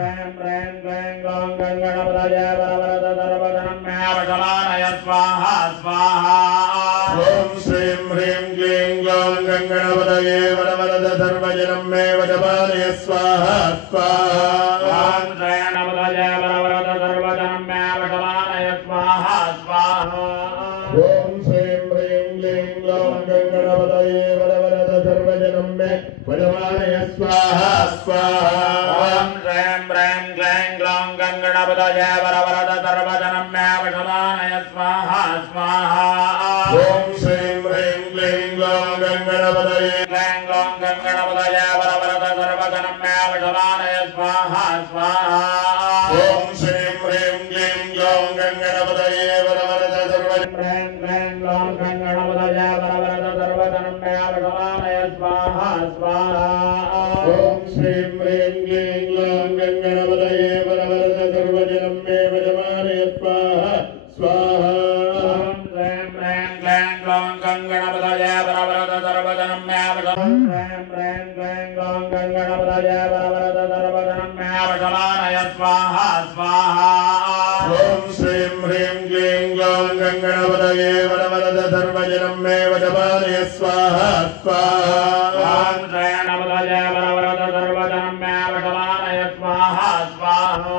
ह्रीं ह्रीं क्लीं ग्लौं गणपतये वरवरद सर्वजनं मे वशमानय स्वाहा स्वाहा ॐ श्रीं ह्रीं क्लीं ग्लौं गणपतये वरवरद सर्वजनं मे वशमानय स्वाहा स्वाहा ॐ श्रीं गणपतये वरवरद सर्वजनं मे वशमानय स्वाहा स्वाहा ॐ श्रीं ह्रीं क्लीं ग्लौं गणपतये वरवरद सर्वजनं मे वशमानय स्वाहा स्वाहा ॐ श्रीं ह्रीं क्लीं ग्लौं गणपतये वरवरद सर्वजनं मे वशमानय स्वाहा स्वाहा ॐ श्रीं ह्रीं क्लीं ग्लौं गणपतये क्लीं ग्लौं गणपतये वरवरद सर्वजनं मे वशमानय स्वाहा स्वाहा ॐ श्रीं ह्रीं क्लीं ग्लौं गणपतये वरवरद सर्वजनं ह्रीं क्लीं ग्लौं गणपतये वरवरद सर्वजनं मे वशमानय स्वाहा स्वाहा ॐ श्रीं ह्रीं क्लीं ग्लौं गणपतये वरवरद सर्वजनं मे वशमानय स्वाहा स्वाहा ॐ श्रीं ह्रीं क्लीं ग्लौं गणपतये वरवरद सर्वजनं मे ह्रीं ह्रीं क्लीं ग्लौं गणपतये वरवरद सर्वजनं मे वशमानय स्वाहा स्वाहा ॐ श्रीं ह्रीं क्लीं ग्लौं गणपतये वरवरद सर्वजनं मे वशमानय स्वाहा स्वाहा ॐ श्रीं गणपतये वरवरद सर्वजनं मे वशमानय स्वाहा स्वाहा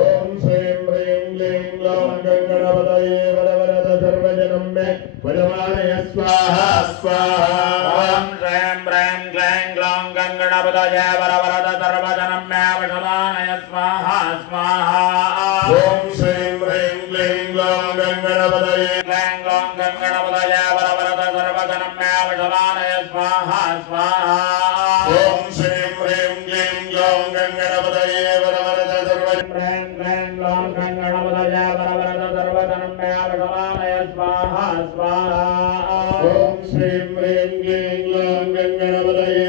ॐ श्रीं ह्रीं क्लीं ग्लौं गणपतये वरवरद सर्वजनं मे वशमानय स्वाहा स्वाहा ॐ श्रीं ह्रीं क्लीं ग्लौं गणपतये वरवरद सर्वजनं मे वशमानय स्वाहा स्वाहा ॐ श्रीं ह्रीं क्लीं ग्लौं गणपतये क्लीं ग्लौं गणपतये वरवरद सर्वजनं मे वशमानय स्वाहा स्वाहा ॐ श्रीं ह्रीं क्लीं ग्लौं गणपतये वरवरद सर्वजनं ह्रीं क्लीं ग्लौं गणपतये वरवरद सर्वजनं मे वशमानय स्वाहा स्वाहा ॐ श्रीं ह्रीं क्लीं ग्लौं गणपतये